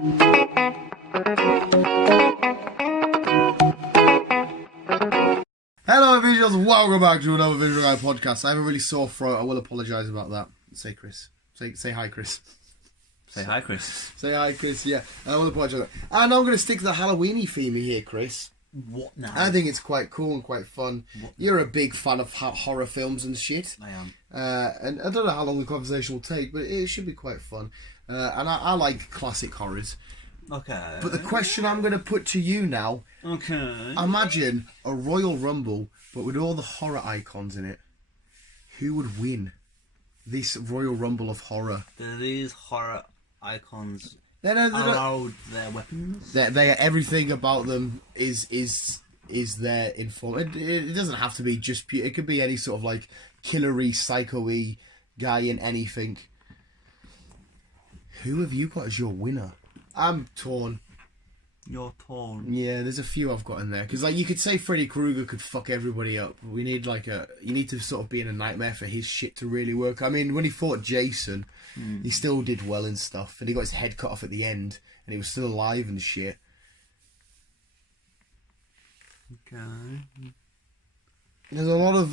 Hello, visuals, and welcome back to another Visual Guy podcast. I have a really sore throat. I will apologise about that. Say, Chris. Say hi, Chris. Say hi, Chris. Say hi, Chris. Yeah, I will apologise. And I'm going to stick to the Halloweeny theme here, Chris. What now? I think it's quite cool and quite fun. You're a big fan of horror films and shit. I am. And I don't know how long the conversation will take, but it should be quite fun. And I like classic horrors. Okay. But the question I'm going to put to you now... Okay. Imagine a Royal Rumble, but with all the horror icons in it. Who would win this Royal Rumble of horror? Do these horror icons They're allowed their weapons? They everything about them is there in form. It doesn't have to be just pure. It could be any sort of like killery, psycho-y guy in anything. Who have you got as your winner? I'm torn. You're torn. Yeah, there's a few I've got in there because, like, you could say Freddy Krueger could fuck everybody up. We need you need to sort of be in a nightmare for his shit to really work. I mean, when he fought Jason, he still did well and stuff, and he got his head cut off at the end, and he was still alive and shit. Okay. There's a lot of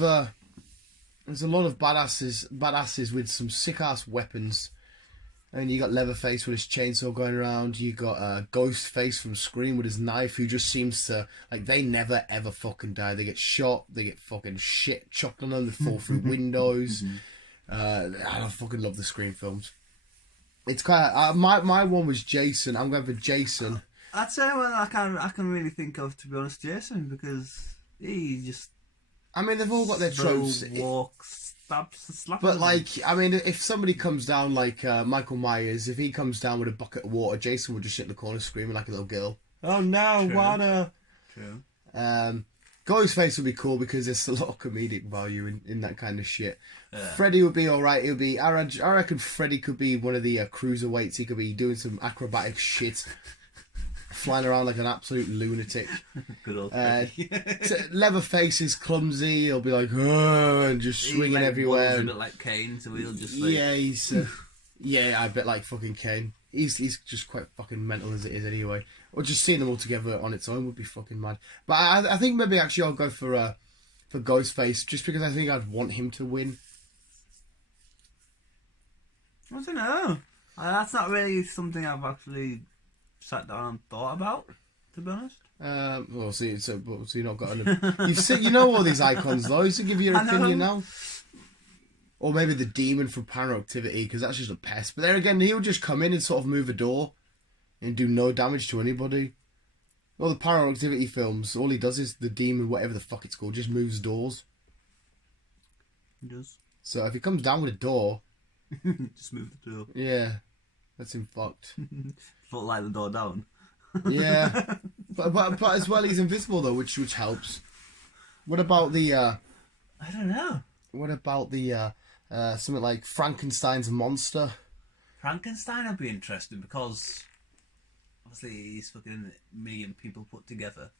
badasses with some sick ass weapons. And you got Leatherface with his chainsaw going around. You got Ghostface from Scream with his knife, who just seems to, like, they never ever fucking die. They get shot, they get fucking shit chucked on them, they fall through windows. I fucking love the Scream films. It's kind of my one was Jason. I'm going for Jason. I'd say one I can really think of, to be honest, Jason, because he just. I mean, they've all got their tropes. Walks, stabs, slaps. But, like, I mean, if somebody comes down, like Michael Myers, if he comes down with a bucket of water, Jason would just sit in the corner screaming like a little girl. Oh no, True. water! True. Ghostface would be cool because there's a lot of comedic value in that kind of shit. Freddy would be alright. He'll be. I reckon Freddy could be one of the cruiserweights. He could be doing some acrobatic shit. Flying around like an absolute lunatic. Good old Leatherface is clumsy. He'll be like, oh, and just swinging like, everywhere. A bit like Kane, so he'll just like... Yeah, he's I bet like fucking Kane. He's just quite fucking mental as it is anyway. Or just seeing them all together on its own would be fucking mad. But I think maybe actually I'll go for Ghostface just because I think I'd want him to win. I don't know. That's not really something I've actually sat down and thought about, to be honest. Well, so you're not got you know all these icons though. So give your opinion now. Or maybe the demon from Paranormal Activity, because that's just a pest. But there again, he'll just come in and sort of move a door and do no damage to anybody. All the Paranormal Activity films, all he does is the demon, whatever the fuck it's called, just moves doors. He does. So if he comes down with a door, just move the door. Yeah, that's him fucked. Light the door down. Yeah, but as well, he's invisible though, which helps. What about the? I don't know. What about the something like Frankenstein's monster? Frankenstein would be interesting because obviously he's fucking a million people put together.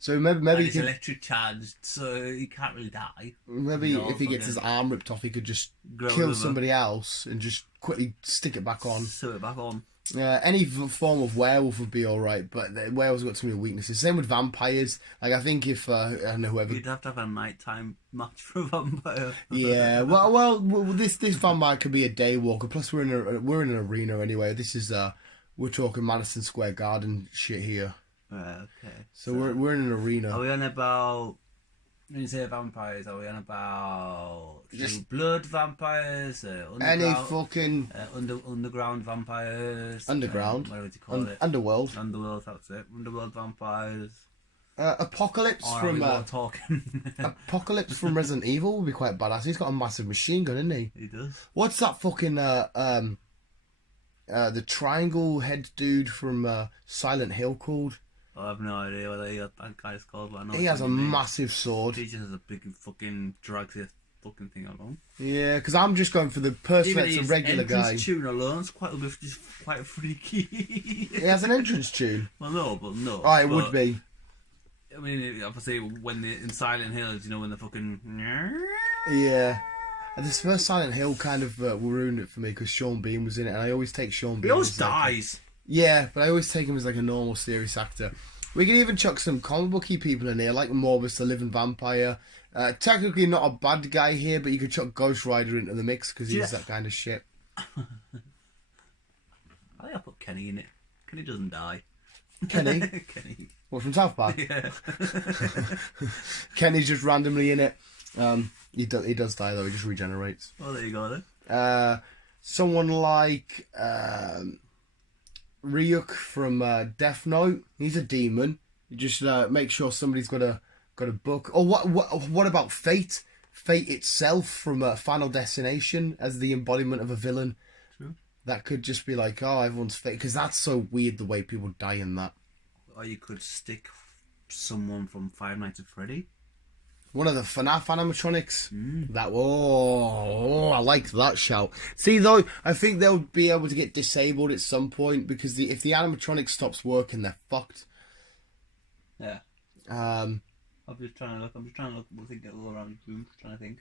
So maybe he's electric charged, so he can't really die. Maybe if he gets his arm ripped off, he could just kill somebody else and just quickly stick it back on. Sew it back on. Any form of werewolf would be alright, but the werewolves got so many weaknesses. Same with vampires. Like, I think if I don't know whoever, you'd have to have a nighttime match for a vampire. Yeah, well, this vampire could be a day walker. Plus, we're in an arena anyway. This is we're talking Madison Square Garden shit here. Okay. So we're in an arena. Are we on about? When you say vampires, are we on about just blood vampires? Any fucking underground vampires? Underground. What would you call it? Underworld. Underworld. That's it. Underworld vampires. Apocalypse from Apocalypse from Resident Evil would be quite badass. He's got a massive machine gun, isn't he? He does. What's that fucking the triangle head dude from Silent Hill called? I have no idea what that guy's called, but I know he has a massive sword. He just has a big fucking drags this fucking thing along. Yeah, because I'm just going for the person that's a regular guy. His tune alone is quite freaky. He has an entrance tune. Well, no. Oh, it would be. I mean, obviously, when in Silent Hills, you know, when the fucking... Yeah. And this first Silent Hill kind of ruined it for me because Sean Bean was in it, and I always take Sean Bean. He always as, like, dies. yeah, but I always take him as like a normal serious actor. We can even chuck some comic booky people in here, like Morbus the Living Vampire. Technically not a bad guy here, but you could chuck Ghost Rider into the mix because he's that kind of shit. I think I'll put Kenny in it. Kenny doesn't die. Kenny? Kenny. What, from South Park? Yeah. Kenny's just randomly in it. He does die though, he just regenerates. Oh, there you go then. Someone like Ryuk from Death Note. He's a demon. You just make sure somebody's got a book. Or what about Fate? Fate itself from Final Destination as the embodiment of a villain. True. That could just be like, oh, everyone's fate, because that's so weird the way people die in that. Or you could stick someone from Five Nights at Freddy. One of the FNAF animatronics. That I like that shout. See though, I think they'll be able to get disabled at some point because if the animatronic stops working, they're fucked. Yeah. I'm just trying to look. We'll think all around the room. Trying to think.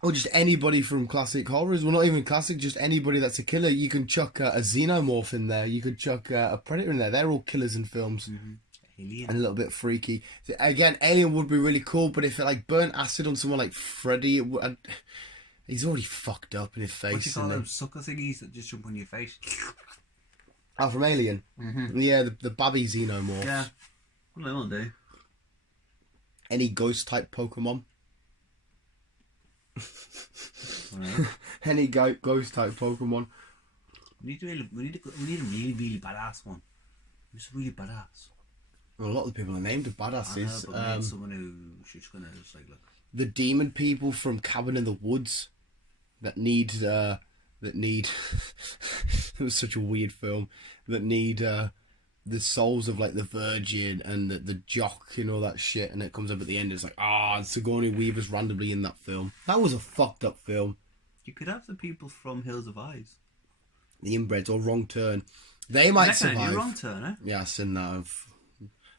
Or just anybody from classic horrors. Well, not even classic. Just anybody that's a killer. You can chuck a xenomorph in there. You could chuck a predator in there. They're all killers in films. Mm-hmm. Alien. And a little bit freaky. Again, Alien would be really cool, but if it like burnt acid on someone like Freddy, he's already fucked up in his face. What do you call those sucker thingies that just jump on your face? Oh, from Alien. Mm-hmm. Yeah, the babby xenomorphs. Yeah. What do they want to do? Any ghost type Pokemon. Right. Any ghost type Pokemon. We need a really badass one. Who's really badass? Well, a lot of the people are named as badasses. I know, but we need someone who's just gonna just like look. The demon people from Cabin in the Woods that need it was such a weird film that need the souls of like the Virgin and the Jock and all that shit, and it comes up at the end. It's like Sigourney Weaver's randomly in that film. That was a fucked up film. You could have the people from Hills of Eyes, the Inbreds or Wrong Turn. They might survive. Wrong Turn, eh? Yeah, I've seen that.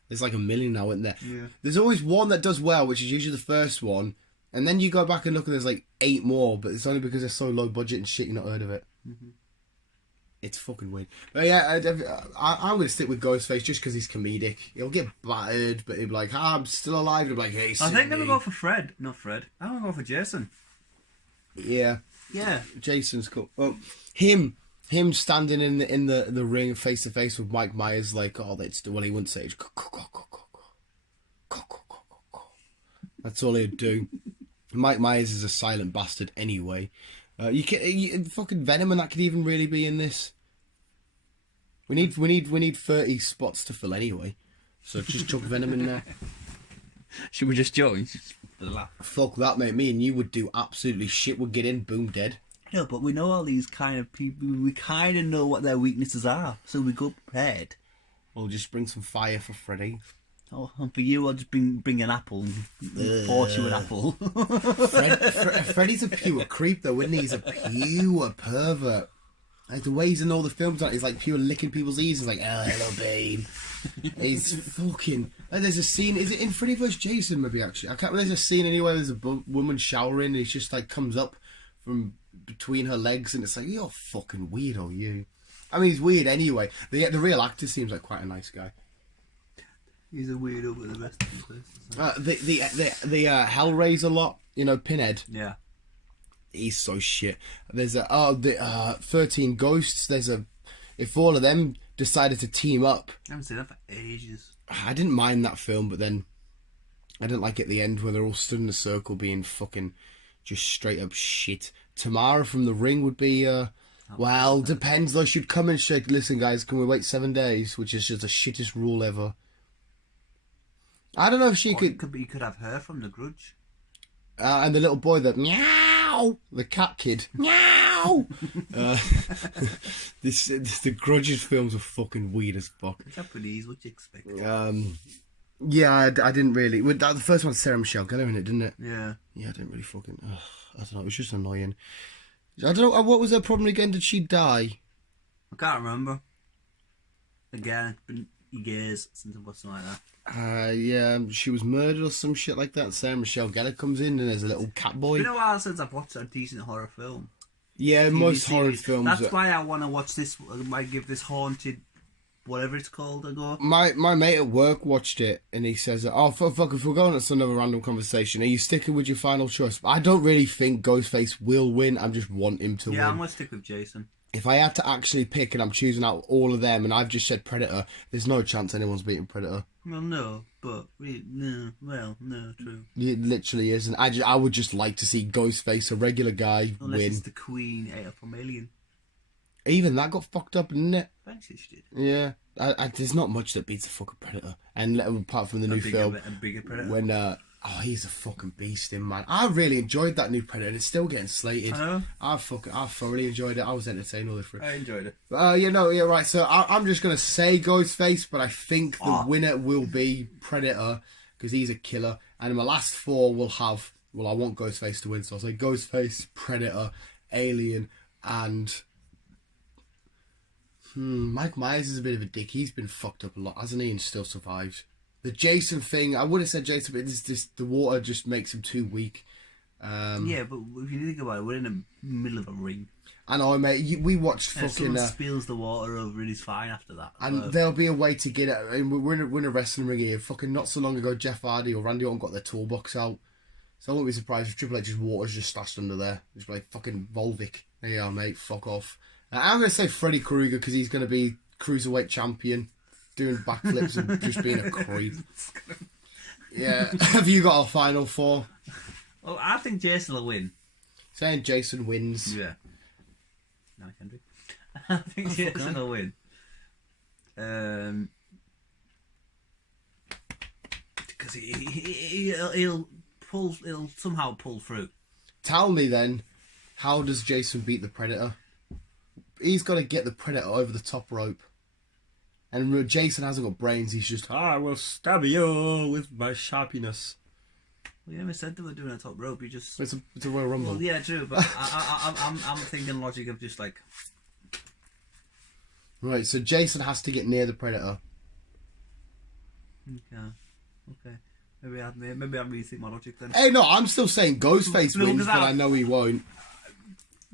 There's like a million now, isn't there? Yeah. There's always one that does well, which is usually the first one, and then you go back and look and there's like 8 more, but it's only because they're so low budget and shit you've not heard of it. Mm-hmm. It's fucking weird. But yeah, I'm going to stick with Ghostface just because he's comedic. He'll get battered, but he'll be like, I'm still alive. He'll be like, hey, I think I'm going to go for Fred. Not Fred. I'm going to go for Jason. Yeah. Yeah. Jason's cool. Well, him standing in the ring face to face with Mike Myers, like, he wouldn't say it. That's all he'd do. Mike Myers is a silent bastard anyway. Fucking Venom and that could even really be in this. We need 30 spots to fill anyway, so just chuck Venom in there. Should we just join? Fuck that, mate. Me and you would do absolutely shit. Would get in, boom, dead. Yeah, but we know all these kind of people. We kind of know what their weaknesses are, so we go prepared. We'll just bring some fire for Freddy. Oh, and for you, I'll just bring an apple and force you an apple. Freddy's a pure creep, though, isn't he? He's a pure pervert. Like, the way he's in all the films, he's like pure licking people's ears. He's like, oh, hello, babe. He's fucking... there's a scene... Is it in Freddy vs. Jason, maybe, actually? I can't remember. There's a scene anywhere there's a woman showering and he just, like, comes up from between her legs and it's like, you're fucking weirdo, you. I mean, he's weird anyway. The real actor seems like quite a nice guy. He's a weirdo with the rest of the place. The Hellraiser lot, Pinhead. Yeah. He's so shit. There's 13 Ghosts. If all of them decided to team up. I haven't seen that for ages. I didn't mind that film, but then I didn't like at the end where they're all stood in a circle being fucking just straight up shit. Tamara from The Ring would be, depends though. She'd come and shake, listen guys, can we wait 7 days? Which is just the shittest rule ever. I don't know if she could... You could have her from The Grudge. And the little boy that meow, the cat kid meow. The Grudges films are fucking weird as fuck. Japanese, what do you expect? Yeah, I didn't really. The first one's Sarah Michelle Gellar in it, didn't it? Yeah. Yeah, I didn't really fucking. I don't know. It was just annoying. I don't know what was her problem again. Did she die? I can't remember. Again, it's been years since I've watched something like that. Yeah, she was murdered or some shit like that. Sarah Michelle Gellar comes in and there's a little cat boy. It's been a while since I've watched a decent horror film. Yeah, TV most horror series. films. That's why I want to watch this. I might give this haunted, whatever it's called, a go. My mate at work watched it and he says, "Oh fuck! If we're going on another random conversation, are you sticking with your final choice?" I don't really think Ghostface will win. I just want him to win. Yeah, I'm gonna stick with Jason. If I had to actually pick and I'm choosing out all of them and I've just said Predator, there's no chance anyone's beating Predator. Well, no, but no, true. It literally isn't. I would just like to see Ghostface, a regular guy, Unless win. it's the Queen ate up from Alien. Even that got fucked up, didn't it? Thanks, it did. Yeah. There's not much that beats a fucking Predator. And apart from the new film, a bigger Predator. when he's a fucking beast, him, man. I really enjoyed that new Predator, and it's still getting slated. I know. I thoroughly enjoyed it. I was entertained all the way through. I enjoyed it. Right. So I'm just gonna say Ghostface, but I think the winner will be Predator because he's a killer. And my last four will have. Well, I want Ghostface to win, so I'll say Ghostface, Predator, Alien, and. Mike Myers is a bit of a dick. He's been fucked up a lot, hasn't he? And still survived. The Jason thing, I would have said Jason, but the water just makes him too weak. Yeah, but if you think about it, we're in the middle of a ring. I know, mate. We watched If fucking. someone spills the water over, and he's fine after that. And there'll be a way to get it. I mean, we're in a wrestling ring here. Fucking not so long ago, Jeff Hardy or Randy Orton got their toolbox out. So I won't be surprised if Triple H's water's just stashed under there. Just like fucking Volvic. There you are, mate. Fuck off. I'm going to say Freddy Krueger because he's going to be cruiserweight champion, doing backflips and just being a creep. Yeah. Have you got a final four? Well, I think Jason will win. Saying Jason wins. Yeah. No, I can do. I think Jason will win. Because he'll somehow pull through. Tell me then, how does Jason beat the Predator? He's got to get the Predator over the top rope. And Jason hasn't got brains. He's just, I will stab you with my sharpness. Well, you never said they were doing a top rope. You just... It's a Royal Rumble. Well, yeah, true. But I'm thinking logic of just like... Right, so Jason has to get near the Predator. Okay. Maybe I'll rethink my logic then. Hey, no, I'm still saying Ghostface wins, but I know he won't.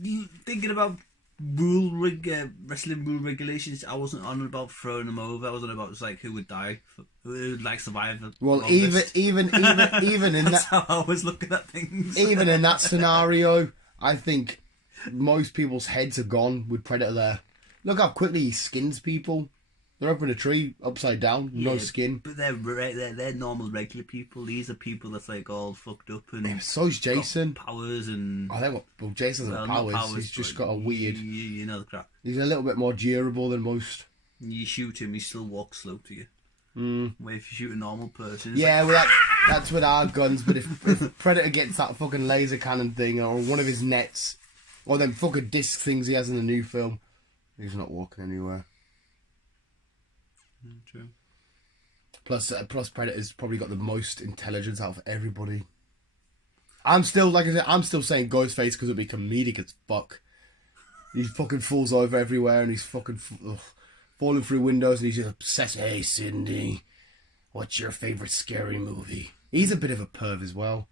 You thinking about wrestling rule regulations? I wasn't on about throwing them over. I was on about just like who would die, who would like survive. Well, even in That's that, how I was looking at things. even in that scenario, I think most people's heads are gone with Predator there. Look how quickly he skins people. They're up in a tree, upside down, no skin. But they're normal, regular people. These are people that's like all fucked up and Yeah, so's Jason. powers and. Well, Jason's got powers. He's just got a weird. You know the crap. He's a little bit more durable than most. You shoot him, he still walks slow to you. Where if you shoot a normal person, Yeah, well, that's with our guns. But if Predator gets that fucking laser cannon thing or one of his nets or them fucking disc things he has in the new film, he's not walking anywhere. True. Plus Predator's probably got the most intelligence out of everybody. I'm still saying Ghostface because it'd be comedic as fuck. He fucking falls over everywhere and he's fucking falling through windows and he's just obsessed. Hey, Cindy, what's your favourite scary movie? He's a bit of a perv as well.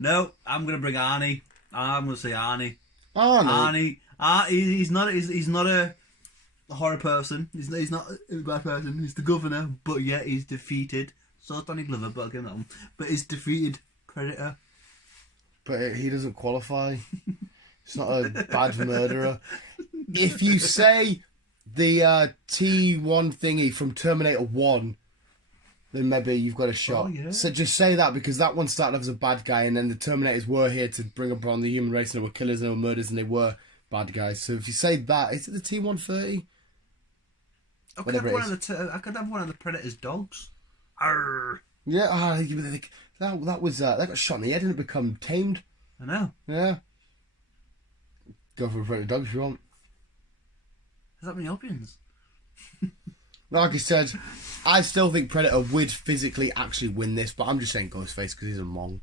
No, I'm gonna bring Arnie. I'm gonna say Arnie. Arnie. He's not a horror person. He's not a bad person. He's the governor, but yet he's defeated. So Donny Glover, but I'll give him that one. But he's defeated Predator. But he doesn't qualify. He's not a bad murderer. If you say the T1 thingy from Terminator 1, then maybe you've got a shot. Oh, yeah. So just say that because that one started off as a bad guy and then the Terminators were here to bring upon the human race and they were killers and they were murderers and they were bad guys. So if you say that, is it the T130? I could have one of the Predator's dogs. Arr. Yeah, that was that got shot in the head and it become tamed. I know. Yeah. Go for a Predator dog if you want. Has that many options? Like I said, I still think Predator would physically actually win this, but I'm just saying Ghostface because he's a mong.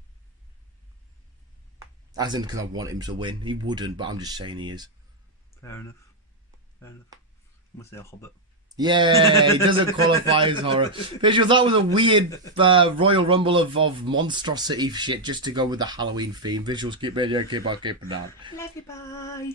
As in because I want him to win. He wouldn't, but I'm just saying he is. Fair enough. I'm going to say a Hobbit. Yeah, it doesn't qualify as horror. Visuals, that was a weird Royal Rumble of monstrosity shit just to go with the Halloween theme. Visuals, keep on keeping on. Love you, bye.